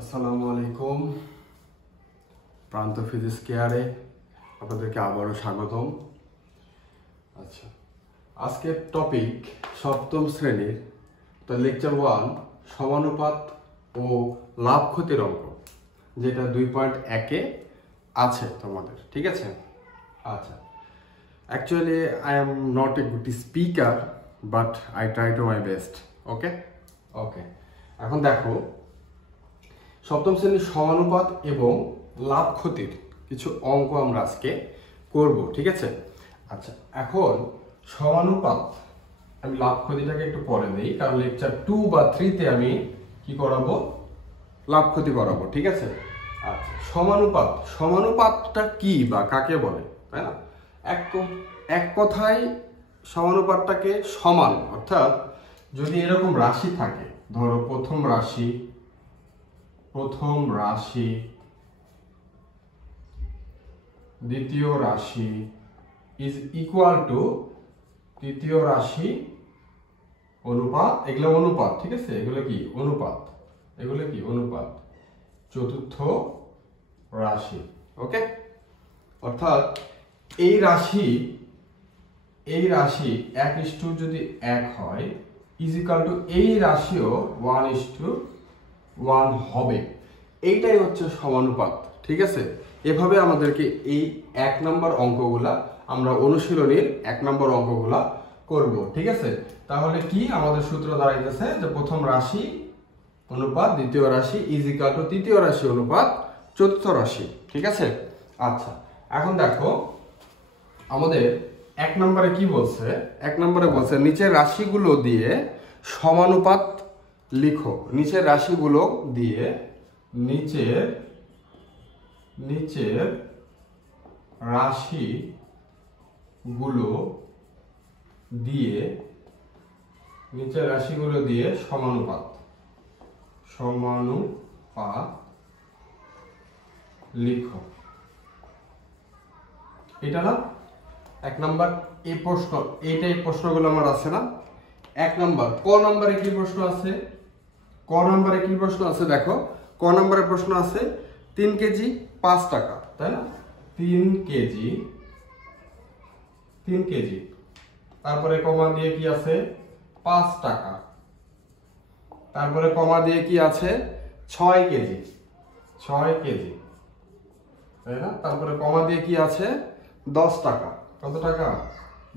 আসসালামু আলাইকুম। প্রান্ত ফিজিক্স কেয়ারে আপনাদেরকে আবারও স্বাগতম। আচ্ছা, আজকের টপিক সপ্তম শ্রেণীর লেকচার 1 সমানুপাত ও লাভ ক্ষতির অঙ্ক, যেটা 2.1-এ আছে তোমাদের, ঠিক আছে? আচ্ছা, actually I am not a good speaker, but I try to my best. Okay okay এখন দেখো, সপ্তম শ্রেণীর সমানুপাত এবং লাভ ক্ষতির কিছু অঙ্ক আমরা আজকে করব, ঠিক আছে? আচ্ছা, এখন সমানুপাত, আমি লাভ ক্ষতিটাকে একটু পরে দিই, কারণ লেকচার 2 বা 3-তে আমি কি করাবো, লাভ ক্ষতি করাবো, ঠিক আছে? আচ্ছা, সমানুপাতটা কি বা কাকে বলে, তাই না? এক কথায় সমানুপাতটাকে সমান, অর্থাৎ যদি এরকম রাশি থাকে, ধরো প্রথম রাশি, দ্বিতীয় রাশি ইজ ইকুয়াল টু তৃতীয় রাশি অনুপাত, এগুলো অনুপাত, ঠিক আছে? এগুলো কি অনুপাত চতুর্থ রাশি। ওকে, অর্থাৎ এই রাশি 1:1 যদি 1 হয়, ইজ ইকুয়াল টু এই রাশিও 1:1 হবে। এইটাই হচ্ছে সমানুপাত, ঠিক আছে? এভাবে আমাদেরকে এই 1 নম্বর অঙ্কগুলা, আমরা অনুশীলনীর 1 নম্বর অঙ্কগুলা করব, ঠিক আছে? তাহলে কি আমাদের সূত্র দাঁড়াইতেছে যে প্রথম রাশি অনুপাত দ্বিতীয় রাশি ইজ ইকুয়াল টু তৃতীয় রাশি অনুপাত চতুর্থ রাশি, ঠিক আছে? আচ্ছা, এখন দেখো আমাদের 1 নম্বরে কি বলছে। 1 নম্বরে বলছে নিচের রাশিগুলো দিয়ে সমানুপাত লিখো। নিচের রাশিগুলো দিয়ে নিচের রাশিগুলো দিয়ে সমানুপাত লিখো। এটা না 1 নাম্বার এই প্রশ্ন, এইটাই প্রশ্নগুলো আমার আছে না? 1 নাম্বার। ক নাম্বারে কি প্রশ্ন আছে? দেখো, ক নাম্বারে প্রশ্ন আছে 3 কেজি 5 টাকা, তাই না? 3 কেজি, তারপরে কমা দিয়ে কি আছে 5 টাকা, তারপরে কমা দিয়ে কি আছে 6 কেজি, তাই না? তারপরে কমা দিয়ে কি আছে 10 টাকা। কত টাকা?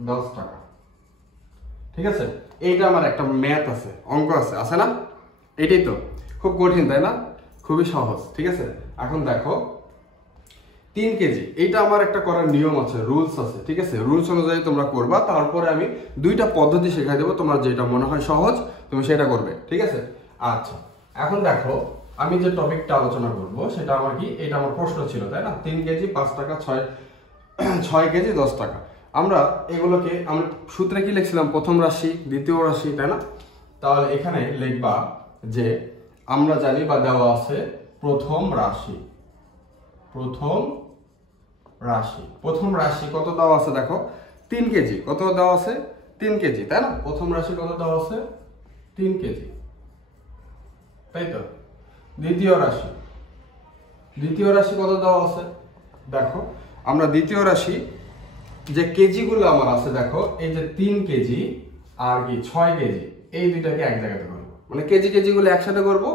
10 টাকা, ঠিক আছে? এইটা আমার একটা ম্যাথ আছে, অঙ্ক আছে না? এটাই তো খুব কঠিন, তাই না? খুবই সহজ, ঠিক আছে? এখন দেখো 3 কেজি, এইটা আমার একটা করার নিয়ম আছে, রুলস আছে, ঠিক আছে? রুলস অনুযায়ী তোমরা করবা। তারপরে আমি 2টা পদ্ধতি শেখাই দেবো, তোমার যেটা মনে হয় সহজ তুমি সেটা করবে, ঠিক আছে? আচ্ছা, এখন দেখো আমি যে টপিকটা আলোচনা করব সেটা আমার কি, এটা আমার প্রশ্ন ছিল, তাই না? 3 কেজি 5 টাকা, 6 কেজি 10 টাকা। আমরা এগুলোকে, আমরা সূত্রে কি লিখছিলাম, প্রথম রাশি দ্বিতীয় রাশি, তাই না? তাহলে এখানে লিখবা যে আমরা জানি বা দেওয়া আছে প্রথম রাশি কত দেওয়া আছে, দেখো 3 কেজি। কত দেওয়া আছে? 3 কেজি, তাই না? প্রথম রাশি কত দেওয়া আছে? 3 কেজি, তাই তো? দ্বিতীয় রাশি কত দেওয়া আছে? দেখো আমরা দ্বিতীয় রাশি যে কেজিগুলো আমার আছে, দেখো এই যে 3 কেজি আর কি 6 কেজি, এই দুইটাকে এক জায়গাতে করবো, মানে কেজিগুলো একসাথে করবো,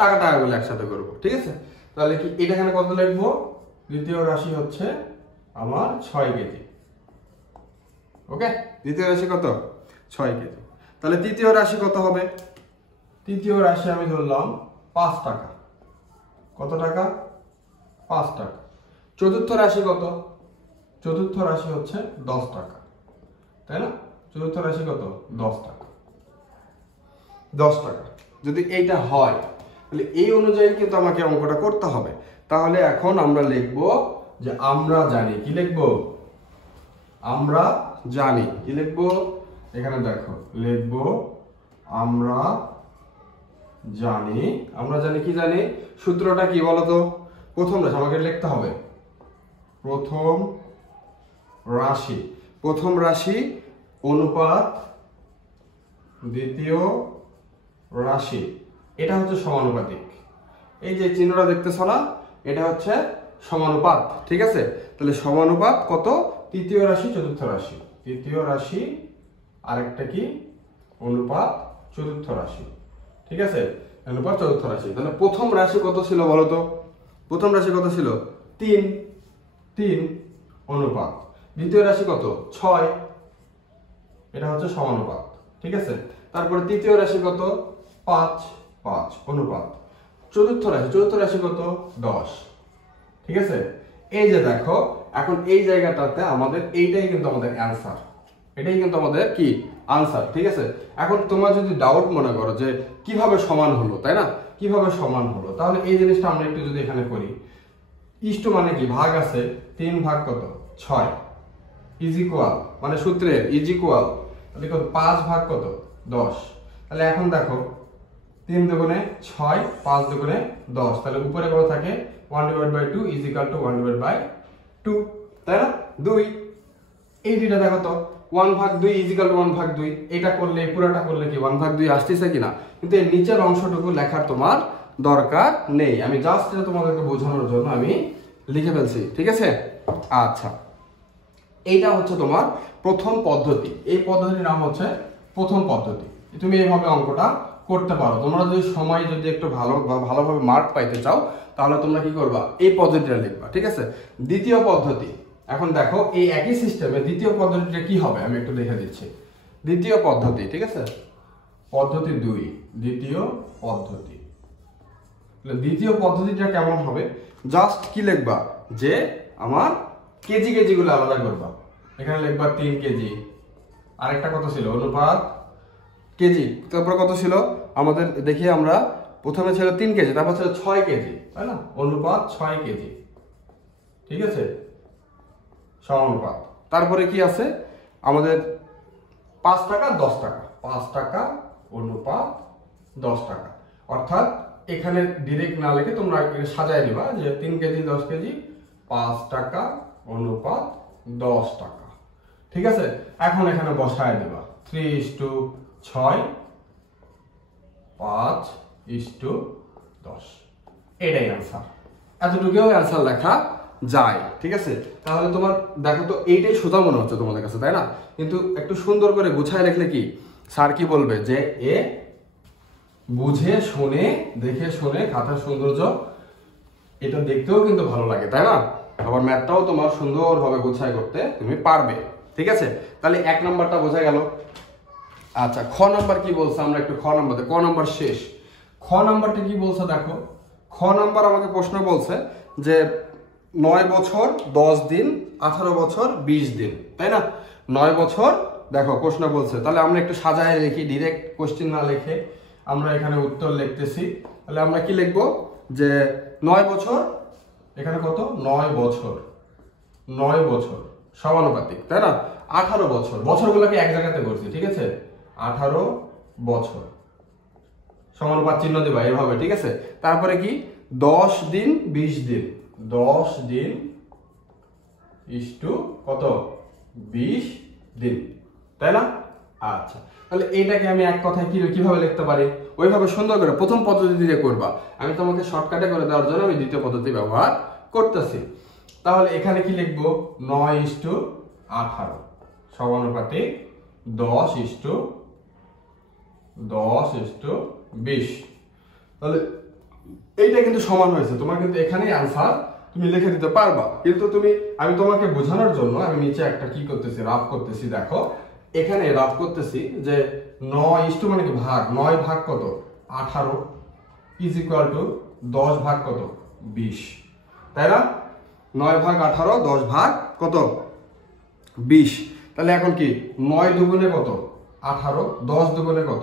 টাকাগুলো একসাথে করবো, ঠিক আছে? তাহলে কি এটা এখানে কত লিখবো? দ্বিতীয় রাশি হচ্ছে আমার 6 কেজি। ওকে, দ্বিতীয় রাশি কত? 6 কেজি। তাহলে তৃতীয় রাশি কত হবে? তৃতীয় রাশি আমি ধরলাম 5 টাকা। কত টাকা? 5 টাকা। চতুর্থ রাশি কত? চতুর্থ রাশি হচ্ছে 10 টাকা, তাই না? চতুর্থ রাশি কত? 10 টাকা। যদি এইটা হয় তাহলে এই অনুযায়ী কিন্তু আমাকে অঙ্কটা করতে হবে। তাহলে এখন আমরা লিখব যে আমরা জানি। কি লিখবো? আমরা জানি। কি লিখবো? এখানে দেখো লিখবো আমরা জানি। কি জানি? সূত্রটা কি বলতো? প্রথম রাশি আমাকে লিখতে হবে, প্রথম রাশি অনুপাত দ্বিতীয় রাশি, এটা হচ্ছে সমানুপাতিক। এই যে চিহ্নটা দেখতেছ না, এটা হচ্ছে সমানুপাত। ঠিক আছে, তাহলে সমানুপাত কত? তৃতীয় রাশি চতুর্থ রাশি, তৃতীয় রাশি আরেকটা কি অনুপাত চতুর্থ রাশি। ঠিক আছে, অনুপাত চতুর্থ রাশি। তাহলে প্রথম রাশি কত ছিল বলো তো? প্রথম রাশি কত ছিল? 3, 3 অনুপাত। দ্বিতীয় রাশি কত? 6, এটা হচ্ছে সমানুপাত। ঠিক আছে, তারপরে তৃতীয় রাশি কত? 5, 5 অনুপাত। চতুর্থ রাশি কত? 10। ঠিক আছে, এই যে দেখো এখন এই জায়গাটাতে আমাদের এইটাই কিন্তু আমাদের অ্যান্সার, এটাই কিন্তু আমাদের কি আনসার। ঠিক আছে, এখন তোমার যদি ডাউট মনে করো যে কিভাবে সমান হলো, তাই না, কিভাবে সমান হলো, তাহলে এই জিনিসটা আমরা একটু যদি এখানে করি, ইষ্ট মানে কি ভাগ আছে, 3 ভাগ কত? 6 ইজ ইকুয়াল, মানে সূত্রের ইজ ইকুয়াল, তাহলে কত? 5 ভাগ কত? 10। তাহলে এখন দেখো 3 দুগুণে 6, 5 দুগুণে 10, তাহলে উপরে কত থাকে? 1/2 ইজ ইকুয়াল টু 1/2, তাই না? 2 এই দুইটা দেখো তো, 1/2 ইজ ইকুয়াল টু 1/2, এটা করলে পুরোটা করলে কি 1/2 আসতেছে কিনা? কিন্তু এর নিচের অংশটুকু লেখার তোমার দরকার নেই, আমি জাস্ট এটা তোমাদেরকে বোঝানোর জন্য আমি লিখে ফেলছি। ঠিক আছে, আচ্ছা এইটা হচ্ছে তোমার প্রথম পদ্ধতি, এই পদ্ধতির নাম হচ্ছে প্রথম পদ্ধতি। তুমি এইভাবে অঙ্কটা করতে পারো। তোমরা যদি সময় যদি একটু ভালোভাবে মার্ক পাইতে চাও, তাহলে তোমরা কি করবা? এই পদ্ধতিটা লিখবা। ঠিক আছে, দ্বিতীয় পদ্ধতি, এখন দেখো এই একই সিস্টেমে দ্বিতীয় পদ্ধতিটা কি হবে আমি একটু দেখে দিচ্ছি। দ্বিতীয় পদ্ধতি, ঠিক আছে, পদ্ধতি 2, দ্বিতীয় পদ্ধতি। দ্বিতীয় পদ্ধতিটা কেমন হবে? জাস্ট কি লিখবা যে আমার কেজি গুলো আলাদা করবা। এখানে লিখবা 3 কেজি, আরেকটা কত ছিল? অনুপাত কেজি। তারপর কত ছিল আমাদের? দেখি আমরা, প্রথমে ছিল 3 কেজি, তারপর ছিল 6 কেজি, তাই না? অনুপাত 6 কেজি। ঠিক আছে, সমানুপাত। তারপরে কি আছে আমাদের? 5 টাকা 10 টাকা, 5 টাকা অনুপাত 10 টাকা। অর্থাৎ এখানে ডিরেক্ট না লিখে তোমরা সাজায় দিবা যে 3 কেজি 10 কেজি, 5 টাকা অনুপাত 10 টাকা। ঠিক আছে, এখন এখানে বসায় দিবা 3:6, 5:10, এটাই অ্যান্সার। এতটুকুও অ্যান্সার লেখা যায়। ঠিক আছে, তাহলে তোমার দেখো তো এইটাই সোজা মনে হচ্ছে তোমাদের কাছে, তাই না? কিন্তু একটু সুন্দর করে গুছায় লিখলে কি স্যার কি বলবে যে এ বুঝে শুনে দেখে শুনে খাতার সৌন্দর্য, এটা দেখতেও কিন্তু ভালো লাগে, তাই না? আবার ম্যাথটাও তোমার সুন্দরভাবে গুছাই করতে তুমি পারবে। ঠিক আছে, তাহলে 1 নাম্বারটা বোঝা গেল। আচ্ছা, খ নাম্বার কি বলছে? আমরা একটু খ নাম্বার, ক নাম্বার শেষ। খ নাম্বারটা কি বলছে দেখো। খ নাম্বার আমাকে প্রশ্ন বলছে যে 9 বছর 10 দিন 18 বছর 20 দিন, তাই না? 9 বছর দেখো প্রশ্ন বলছে, তাহলে আমরা একটু সাজায় লিখি, ডিরেক্ট কোশ্চেন না লিখে আমরা এখানে উত্তর লিখতেছি। তাহলে আমরা কি লিখবো যে 9 বছর, এখানে কত? 9 বছর, 9 বছর সমানুপাতিক, তাই না? 18 বছর, বছরগুলোকে এক জায়গাতে করছি। ঠিক আছে, 18 বছর সমানুপাত চিহ্ন দিবা এভাবে। ঠিক আছে, তারপরে কি 10 দিন 20 দিন, 10 দিন ইস্টু কত? 20 দিন, তাই না? আচ্ছা, তাহলে এইটাকে আমি এক কথায় কিভাবে লিখতে পারি? ওইভাবে সুন্দর করে প্রথম পদ্ধতি দিয়ে করবা। আমি তোমাকে শর্টকাটে করে দেওয়ার জন্য আমি দ্বিতীয় পদ্ধতি ব্যবহার করতেছি। তাহলে এখানে কি লিখবো? 9:18 সমানুপাতিক 10:20। তাহলে এইটা কিন্তু সমান হয়েছে। তোমার কিন্তু এখানেই আনসার তুমি লিখে দিতে পারবা। কিন্তু আমি তোমাকে বোঝানোর জন্য আমি নিচে একটা কি করতেছি, রাফ করতেছি। দেখো এখানে রাফ করতেছি যে 9 মানে কি ভাগ, 9 ভাগ কত? 18 ইজ ইকুয়াল টু 10 ভাগ কত? 20, তাই না? 9 ভাগ 18, 10 ভাগ কত? 20। তাহলে এখন কি 9 দুগুণে কত? 18, 10 দুগুণে কত?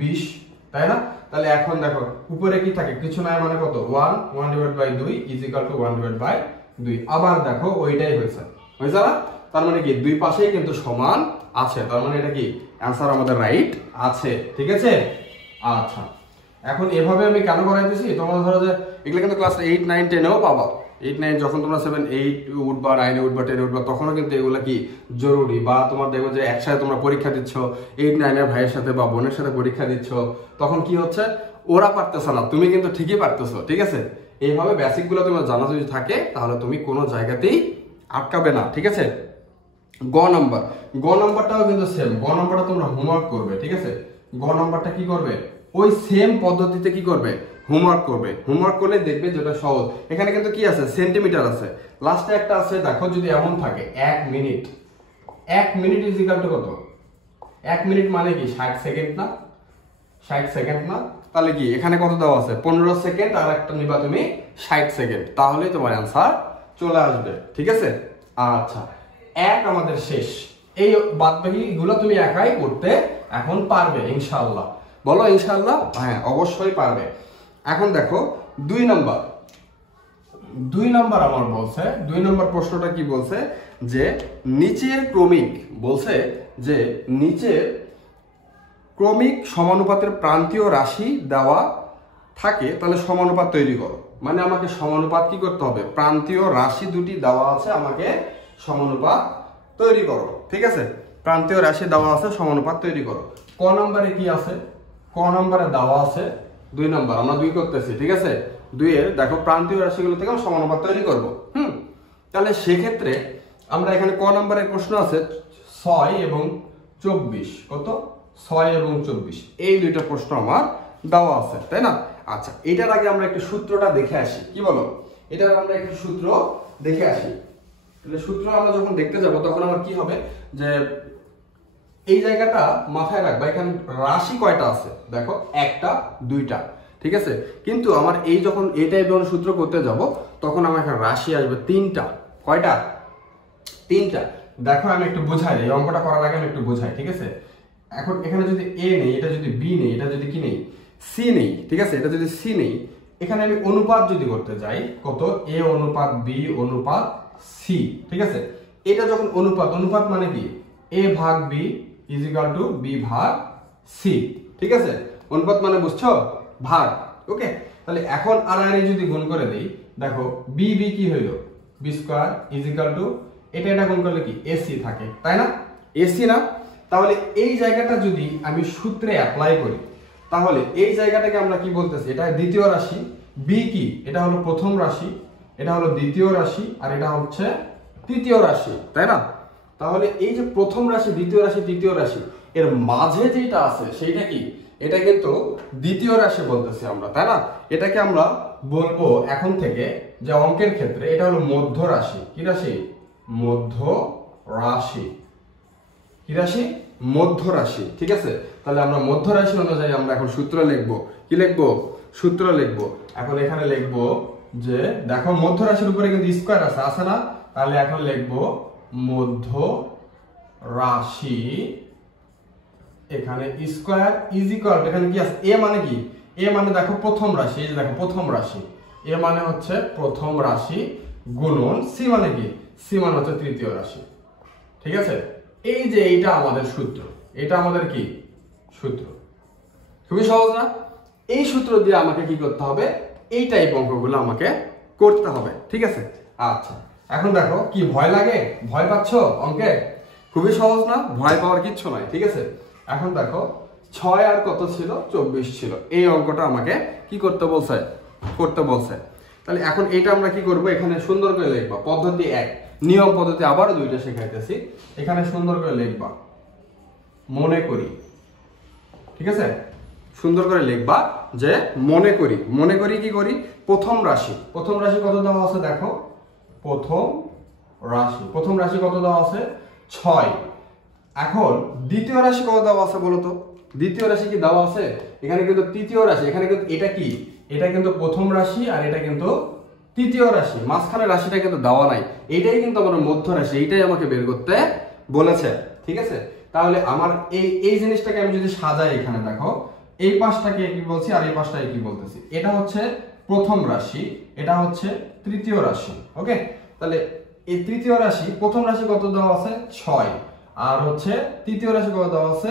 20, তাই না? তাহলে এখন দেখো উপরে কি থাকে? কিছু নাই, মানে কত? 1/2 ইজ ইকুয়াল টু 1/2। আবার দেখো ওইটাই হয়েছে না? তার মানে কি দুই পাশেই কিন্তু সমান আছে, তার মানে এটা কি অ্যান্সার আমাদের রাইট আছে। ঠিক আছে, আচ্ছা এখন এভাবে আমি কেন করাইতেছি? তোমরা ধরো যে এগুলো কিন্তু ক্লাস 8, 9, 10-এও পাবা। 8, 9 যখন তোমরা 7, 8 উঠবা, 9-এ উঠবা, 10-এ উঠবা, তখনও কিন্তু এগুলো কি জরুরি। বা তোমার দেখবো যে একসাথে তোমরা পরীক্ষা দিচ্ছ, 8, 9-এর ভাইয়ের সাথে বা বোনের সাথে পরীক্ষা দিচ্ছ, তখন কি হচ্ছে ওরা পারতেছে না, তুমি কিন্তু ঠিকই পারতেছো। ঠিক আছে, এইভাবে বেসিক গুলো তোমার জানা যদি থাকে তাহলে তুমি কোনো জায়গাতেই আটকাবে না। ঠিক আছে, গ নাম্বারটাও কিন্তু সেম। গ নাম্বারটা তোমরা হোমওয়ার্ক করবে। ঠিক আছে, গ নাম্বারটা কি করবে, ওই সেম পদ্ধতিতে কি করবে, হোমওয়ার্ক করবে। হোমওয়ার্ক করলে দেখবে যেটা সহজ। এখানে কিন্তু কি আছে, সেন্টিমিটার আছে, লাস্টে একটা আছে। দেখো যদি এমন থাকে 1 minute, 1 minute is equal two কত, 1 মিনিট মানে কি 60 সেকেন্ড না, 60 সেকেন্ড না? তাহলে কি এখানে কত দেওয়া আছে, 15 সেকেন্ড, আর একটা নিবা তুমি 60 সেকেন্ড, তাহলেই তোমার অ্যান্সার চলে আসবে। ঠিক আছে, আচ্ছা এক আমাদের শেষ। এই বাদবাকি গুলো তুমি একাই করতে এখন পারবে ইনশাআল্লাহ। বলো ইনশাআল্লাহ? হ্যাঁ অবশ্যই পারবে। এখন দেখো 2 নাম্বার আমার বলছে, 2 নাম্বার প্রশ্নটা কি বলছে, যে নিচের ক্রমিক, বলছে যে নিচের ক্রমিক সমানুপাতের প্রান্তীয় রাশি দেওয়া থাকে, তাহলে সমানুপাত তৈরি করো। মানে আমাকে সমানুপাত কি করতে হবে, প্রান্তীয় রাশি দুটি দেওয়া আছে, আমাকে সমানুপাত তৈরি করো। ঠিক আছে, প্রান্তীয় রাশি দেওয়া আছে, সমানুপাত তৈরি করো। ক নম্বরে কি আছে, ক নম্বরে দেওয়া আছে 2 নাম্বার, আমরা 2 করতেছি। ঠিক আছে, 2 এর দেখো প্রান্তীয় রাশিগুলো থেকে আমরা সমানুপাত তৈরি করব। তাহলে সেক্ষেত্রে আমরা এখানে ক নম্বরের প্রশ্ন আছে 6 এবং 24, কত, 6 এবং 24, এই দুইটা প্রশ্ন আমার দেওয়া আছে, তাই না? আচ্ছা, এটার আগে আমরা একটু সূত্রটা দেখে আসি, কি বলো? এটার আমরা একটু সূত্র দেখে আসি। তাহলে সূত্র আমরা যখন দেখতে যাব তখন আমার কি হবে, যে এই জায়গাটা মাথায় রাখবা, এখানে রাশি কয়টা আছে দেখো, 1টা 2টা। ঠিক আছে, কিন্তু আমার এই যখন এই টাইপের সূত্র করতে যাব তখন আমার এখানে রাশি আসবে 3টা। কয়টা? 3টা। দেখো আমি একটু বোঝাই, এই অঙ্কটা করার আগে আমি একটু বোঝাই। ঠিক আছে, এখন এখানে যদি এ নেই, এটা যদি বি নেই, এটা যদি কি নেই, সি নেই। ঠিক আছে, এটা যদি সি নেই, এখানে আমি অনুপাত যদি করতে যাই, কত, এ অনুপাত বি অনুপাত সি। ঠিক আছে, এটা যখন অনুপাত, অনুপাত মানে কি, এ ভাগ B is equal to B ভাগ সি। ঠিক আছে, অনুপাত মানে বুঝছো, ভাগ। ওকে, তাহলে এখন আর যদি গুণ করে দেই, দেখো বি বি কি হইলো, B square is equal to, এটা গুণ করলে কি এসি থাকে, তাই না? এসি না? তাহলে এই জায়গাটা যদি আমি সূত্রে অ্যাপ্লাই করি, তাহলে এই জায়গাটাকে আমরা কি বলতেছি, এটা দ্বিতীয় রাশি। বি কি, এটা হলো প্রথম রাশি, এটা হলো দ্বিতীয় রাশি, আর এটা হচ্ছে তৃতীয় রাশি, তাই না? তাহলে এই যে প্রথম রাশি, দ্বিতীয় রাশি, তৃতীয় রাশি, এর মাঝে যেটা আছে সেইটা কি, এটা কিন্তু দ্বিতীয় রাশি বলতেছি আমরা, তাই না? এটাকে আমরা বলবো এখন থেকে যে অঙ্কের ক্ষেত্রে এটা হলো মধ্য রাশি। কি রাশি? মধ্য রাশি। কি রাশি? মধ্য রাশি। ঠিক আছে, তাহলে আমরা মধ্য রাশি অনুযায়ী আমরা এখন সূত্র লিখবো। কি লিখবো? সূত্র লিখবো। এখন এখানে লিখবো যে দেখো মধ্য রাশির উপরে কিন্তু স্কয়ার আছে, আছে না? তাহলে এখন লিখবো মধ্য রাশি, এখানে স্কয়ার ইজ ইকুয়াল, এখানে কি আছে, এ মানে কি, এ মানে দেখো প্রথম রাশি, এই যে দেখো প্রথম রাশি, এ মানে হচ্ছে প্রথম রাশি, গুণন সি মানে কি, সি মানে হচ্ছে তৃতীয় রাশি। ঠিক আছে, এই যে এইটা আমাদের সূত্র, এটা আমাদের কি সূত্র। খুবই সহজ না? এই সূত্র দিয়ে আমাকে কি করতে হবে, এই টাইপ অঙ্কগুলো আমাকে করতে হবে। ঠিক আছে, আচ্ছা এখন দেখো কি ভয় লাগে, ভয় পাচ্ছ অঙ্কে? খুবই সহজ না, ভয় পাওয়ার কিচ্ছু নাই। ঠিক আছে, এখন দেখো 6 আর কত ছিল, 24 ছিল। এই অঙ্কটা আমাকে কি করতে বলছে, করতে বলছে। তাহলে এখন এটা আমরা কি করব, এখানে সুন্দর করে লিখবা। পদ্ধতি 1, নিয়ম পদ্ধতি আবারও 2টা শেখাইতেছি। এখানে সুন্দর করে লিখবা মনে করি। ঠিক আছে, সুন্দর করে লিখবা যে মনে করি। মনে করি কি করি, প্রথম রাশি, প্রথম রাশি কত দেওয়া আছে দেখো, প্রথম রাশি, প্রথম রাশি কত দেওয়া আছে 6। এখন দ্বিতীয় রাশি কত দেওয়া আছে বলো তো? দ্বিতীয় রাশি কি দেওয়া আছে? এখানে কিন্তু তৃতীয় রাশি, এখানে কিন্তু এটা কি, এটা কিন্তু প্রথম রাশি আর এটা কিন্তু তৃতীয় রাশি, মাঝখানে রাশিটা কিন্তু দেওয়া নাই। এইটাই কিন্তু আমার মধ্য রাশি, এইটাই আমাকে বের করতে বলেছে। ঠিক আছে, তাহলে আমার এই জিনিসটাকে আমি যদি সাজাই, এখানে দেখো এই পাশটাকে কি বলছি আর এই পাশটাকে কি বলতেছি, এটা হচ্ছে প্রথম রাশি, এটা হচ্ছে তৃতীয় রাশি। ওকে, তাহলে এই তৃতীয় রাশি, প্রথম রাশি কত দেওয়া আছে 6, আর হচ্ছে তৃতীয় রাশি কত দেওয়া আছে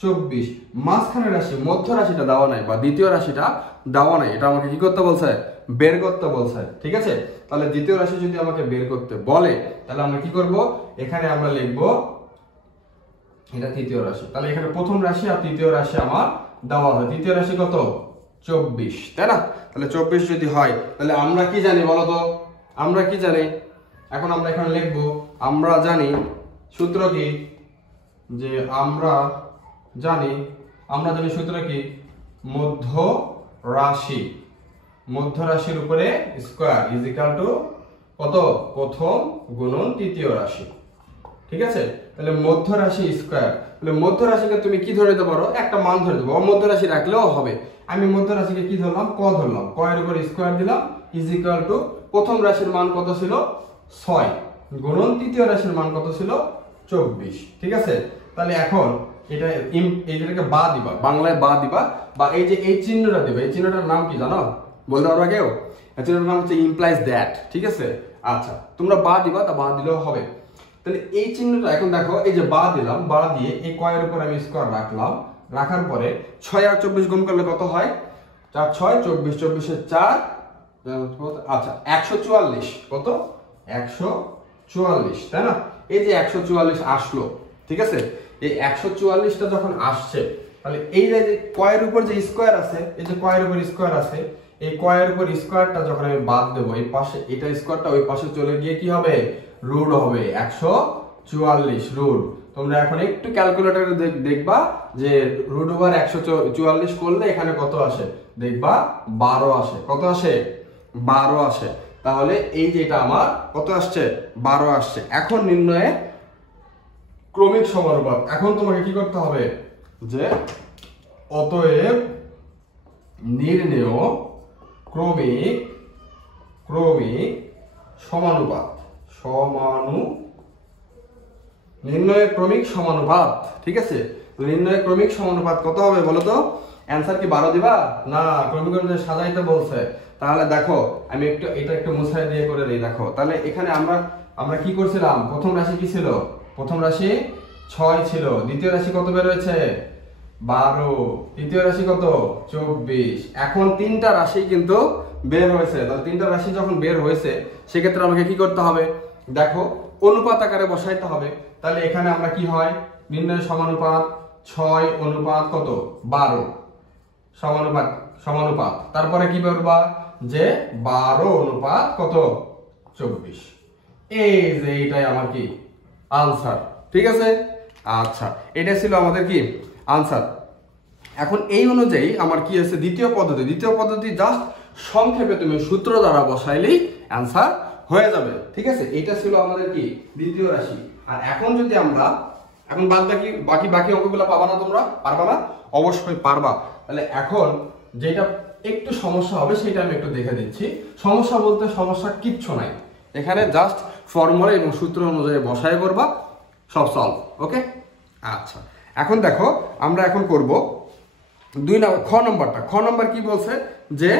24। মাঝখানে রাশি মধ্য রাশিটা দেওয়া নাই বা দ্বিতীয় রাশিটা দেওয়া নাই, এটা আমাকে কি করতে বলছে, বের করতে বলছে। ঠিক আছে, তাহলে দ্বিতীয় রাশি যদি আমাকে বের করতে বলে তাহলে আমরা কি করব, এখানে আমরা লিখব এটা তৃতীয় রাশি। তাহলে এখানে প্রথম রাশি আর তৃতীয় রাশি আমার দেওয়া আছে। তৃতীয় রাশি কত 24, তাই না? তাহলে 24 যদি হয় তাহলে আমরা কি জানি বলো তো? আমরা কি জানি? এখন আমরা এখানে লিখবো, আমরা জানি সূত্র কি, যে আমরা জানি সূত্র কি, মধ্য রাশির উপরে স্কয়ার ইজ ইকুয়াল টু কত? প্রথম গুণন তৃতীয় রাশি। ঠিক আছে? তাহলে মধ্য রাশি স্কয়ার, তাহলে মধ্য রাশিকে তুমি কি ধরে দিতে পারো? একটা মান ধরে দেবো, মধ্য রাশি রাখলেও হবে। আমি মধ্য রাশিকে কি ধরলাম? ক ধরলাম, ক এর উপর স্কয়ার দিলাম ইজ ইকুয়াল টু প্রথম রাশির মান কত ছিল? 6 গুণন তৃতীয় রাশির মান কত ছিল? 24। ঠিক আছে? তাহলে এখন এইটাকে বা দিবা, বাংলায় বা দিবা, বা এই যে এই চিহ্নটা দিবা, এই চিহ্নটার নাম কি জানো? বলতে পারবা কেউ? এই চিহ্নটার নাম হচ্ছে ইমপ্লাইজ দ্যাট। ঠিক আছে? আচ্ছা, তোমরা বা দিবা, তা বা দিলেও হবে। তাহলে এই চিহ্নটা এখন দেখো, এই যে বা দিলাম, বা দিয়ে এই কয়ের উপর আমি স্কয়ার রাখলাম, রাখার পরে 6 আর 24 গুণ করলে কত হয়? 4 6 24, 24 4, আচ্ছা 144। কত? 144, তাই না? এই যে 144 আসলো। ঠিক আছে? এই 144টা যখন আসছে, তাহলে এই যে কয়ের উপর যে স্কয়ার আছে, এই যে কয়ের উপর স্কয়ার আছে, এই কয়ের উপর স্কয়ারটা যখন আমি বাদ দেব, এই পাশে এটা স্কয়ারটা ওই পাশে চলে গিয়ে কি হবে? রুট হবে 144 রুট। তোমরা এখন একটু ক্যালকুলেটরে দেখবা যে রুট ওভার 144 করলে এখানে কত আসে? দেখবা 12 আসে। কত আসে? 12 আসে। তাহলে এই যে এটা আমার কত আসছে? 12 আসছে। এখন নির্ণয়ে ক্রমিক সমানুপাত। এখন তোমাকে কি করতে হবে? যে অতএব নির্ণেয় ক্রমিক সমানুপাত, নির্ণয় ক্রমিক সমানুপাত। ঠিক আছে? নির্ণয় ক্রমিক সমানুপাত কত হবে বলো তো? অ্যানসার কি 12 দিবা? না, ক্রমিক অনুযায়ী সাজাইতে বলছে। তাহলে দেখো, আমি এটা একটু মুছাই দিয়ে করে দিই। দেখো, তাহলে এখানে আমরা কি করছিলাম? প্রথম রাশি কি ছিল? প্রথম রাশি 6 ছিল। দ্বিতীয় রাশি কত বের হয়েছে? 12। তৃতীয় রাশি কত? 24। এখন তিনটা রাশি কিন্তু বের হয়েছে। তাহলে তিনটা রাশি যখন বের হয়েছে, সেক্ষেত্রে আমাকে কি করতে হবে? দেখো, অনুপাত আকারে বসাইতে হবে। তাহলে এখানে আমরা কি হয়? নির্ণয় সমানুপাত 6 অনুপাত কত? 12 সমানুপাত। তারপরে কি বলবা? যে 12 অনুপাত কত? 24। এই যে এইটাই আমার কি আনসার। ঠিক আছে? আচ্ছা, এটা ছিল আমাদের কি আনসার। এখন এই অনুযায়ী আমার কি আছে? দ্বিতীয় পদ্ধতি জাস্ট সংক্ষেপে তুমি সূত্র দ্বারা বসাইলেই অ্যান্সার হয়ে যাবে। ঠিক আছে? এটা ছিল আমাদের কি দ্বিতীয় রাশি। আর এখন যদি আমরা বাকি অঙ্কগুলো পাবা না? তোমরা পারবা না? অবশ্যই পারবা। তাহলে এখন যেটা একটু সমস্যা হবে সেটা আমি একটু দেখে দিচ্ছি। সমস্যা বলতে সমস্যা কিচ্ছু নাই, এখানে জাস্ট ফর্মুলা এবং সূত্র অনুযায়ী বসায় করবা, সব সলভ। ওকে? আচ্ছা, এখন দেখো, আমরা এখন করব খ নম্বরটা। খ নম্বর কি বলছে? যে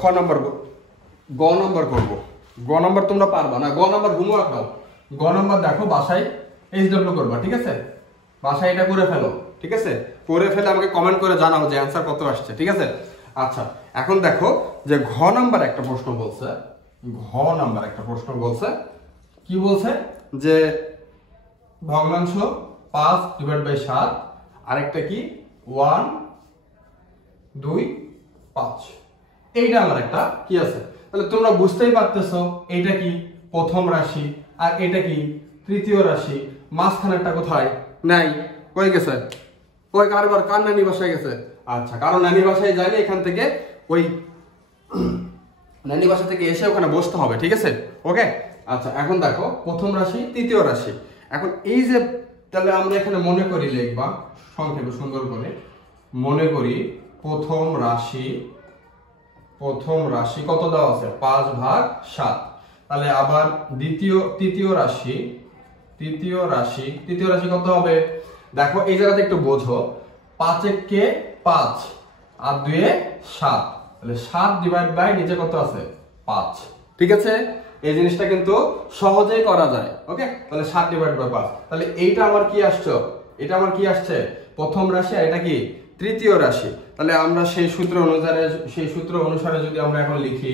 গ নম্বর করব। গ নম্বর তোমরা পারবা না, গ নম্বর হোমওয়ার্ক দাও। গ নম্বর দেখো, বাসায় এইচডব্লিউ করবা। ঠিক আছে? বাসায় এটা করে ফেলো। ঠিক আছে? করে ফেলে আমাকে কমেন্ট করে জানাও যে অ্যান্সার কত আসছে। ঠিক আছে? আচ্ছা, এখন দেখো যে ঘ নাম্বার একটা প্রশ্ন বলছে। কি বলছে? যে ভগ্নাংশ 5/7, আরেকটা কি 1 2 5। এইটা আমার একটা কি আছে? তাহলে তোমরা বুঝতেই পারতেছো এইটা কি প্রথম রাশি আর এটা কি তৃতীয় রাশি। মাঝখানেরটা কোথায়? নাই। কই গেছে? কই কার নানি বাসায় গেছে? আচ্ছা, কারণ নানি বাসায় যাইলে এখান থেকে ওই নানি বাসা থেকে এসে ওখানে বসতে হবে। ঠিক আছে? ওকে? আচ্ছা, এখন দেখো প্রথম রাশি তৃতীয় রাশি। এখন এই যে, তাহলে আমরা এখানে মনে করি, লিখবা সংক্ষেপে সুন্দর করে, মনে করি প্রথম রাশি কত দেওয়া আছে? 5/7। তাহলে আবার তৃতীয় রাশি কত হবে? দেখো, এই জায়গাতে একটু বোঝো, 5 কে 5 আর 2 7, তাহলে 7 ডিভাইড বাই নিচে কত আছে? 5। ঠিক আছে? এই জিনিসটা কিন্তু সহজেই করা যায়। ওকে? তাহলে 7 ডিভাইড বাই 5। তাহলে এইটা আমার কি আসছে? এটা আমার কি আসছে? প্রথম রাশি, আর এটা কি তৃতীয় রাশি। তাহলে আমরা সেই সূত্র অনুসারে যদি আমরা এখন লিখি,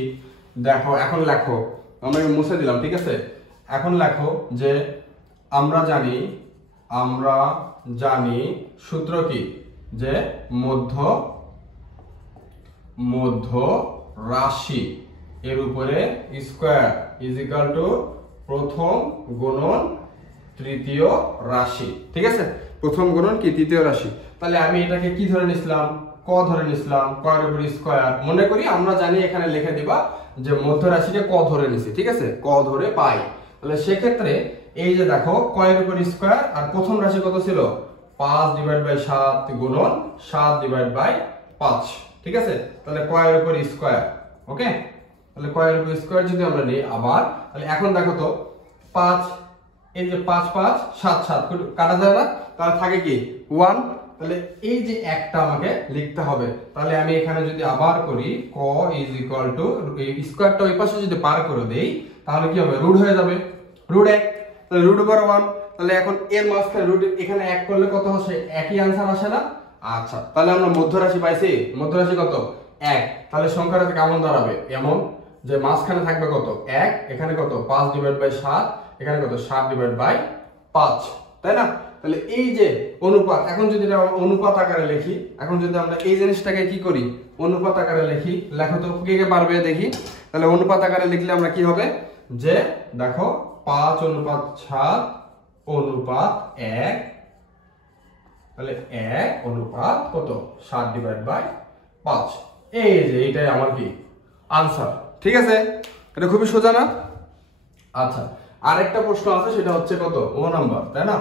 দেখো এখন লেখো, আমরা মুছে দিলাম। ঠিক আছে? এখন লেখো যে আমরা জানি সূত্র কি? যে মধ্য মধ্য রাশি এর উপরে স্কয়ার ইজ ইকুয়াল টু প্রথম গুণন তৃতীয় রাশি। ঠিক আছে, প্রথম গুণন কি তৃতীয় রাশি। তাহলে আমি এটাকে কি ধরে নিছিলাম, ক ধরে নিছিলাম, ক এর উপর স্কয়ার। মনে করি আমরা জানি এখানে লিখে দিবা যে মধ্য রাশিকে ক ধরে নিছি। ঠিক আছে, ক ধরে পাই। তাহলে সেক্ষেত্রে এই যে দেখো ক এর উপর স্কয়ার আর প্রথম রাশি কত ছিল 5/7 গুণন 7/5। ঠিক আছে, তাহলে ক এর উপর স্কয়ার। ওকে, তাহলে ক এর উপর স্কয়ার যদি আমরা নিই আবার, তাহলে এখন দেখো তো 5, এই যে 5 5 7 7 কাটা যায় না, তাহলে থাকে কি 1। তাহলে এই যে একটা আমাকে লিখতে হবে। তাহলে আমি এখানে যদি আবার করি ক ইজ ইকুয়াল টু এই স্কয়ারটা ওই পাশে যদি পার করে দেই তাহলে কি হবে, রুট হয়ে যাবে, রুট 1। তাহলে রুট ওভার 1। তাহলে এখন এর মাঝখানে রুট এখানে 1 করলে কত আসে, একই आंसर আসে না। আচ্ছা, তাহলে আমরা মধ্য রাশি পাইছি। মধ্য রাশি কত 1। তাহলে সংখ্যাটা কেমন দাঁড়াবে, এমন যে মাঝখানে থাকবে কত 1, এখানে কত 5/7, এখানে কত 7/5, তাই না। তাহলে এই যে অনুপাত, এখন যদি অনুপাত আকারে লিখি, এখন যদি আমরা এই জিনিসটাকে কি করি অনুপাত আকারে লিখি, লেখো তো কে কে পারবে দেখি। তাহলে অনুপাত আকারে লিখলে আমরা কি হবে, যে দেখো 5/7/1, তাহলে 1 অনুপাত কত 7/5। এই যে এইটাই আমার কি आंसर। ঠিক আছে, এটা খুবই সোজা না। আচ্ছা, আরেকটা প্রশ্ন আছে, সেটা হচ্ছে কত ও নাম্বার, তাই না।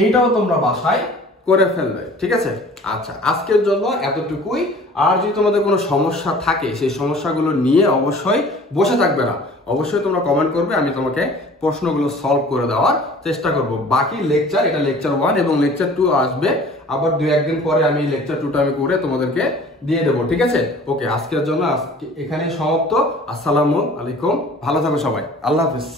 এইটাও তোমরা বাসায় করে ফেলবে। ঠিক আছে, আচ্ছা আজকের জন্য এতটুকুই। আর যদি তোমাদের কোনো সমস্যা থাকে সেই সমস্যাগুলো নিয়ে অবশ্যই বসে থাকবে না, অবশ্যই তোমরা কমেন্ট করবে, আমি তোমাকে প্রশ্নগুলো সলভ করে দেওয়ার চেষ্টা করব। বাকি লেকচার, এটা লেকচার 1 এবং লেকচার 2 আসবে আবার 2-1 দিন পরে। আমি লেকচার 2টা আমি করে তোমাদেরকে দিয়ে দেবো। ঠিক আছে, ওকে, আজকের জন্য এখানে সমাপ্ত। আসসালামু আলাইকুম, ভালো থাকো সবাই, আল্লাহ হাফেজ।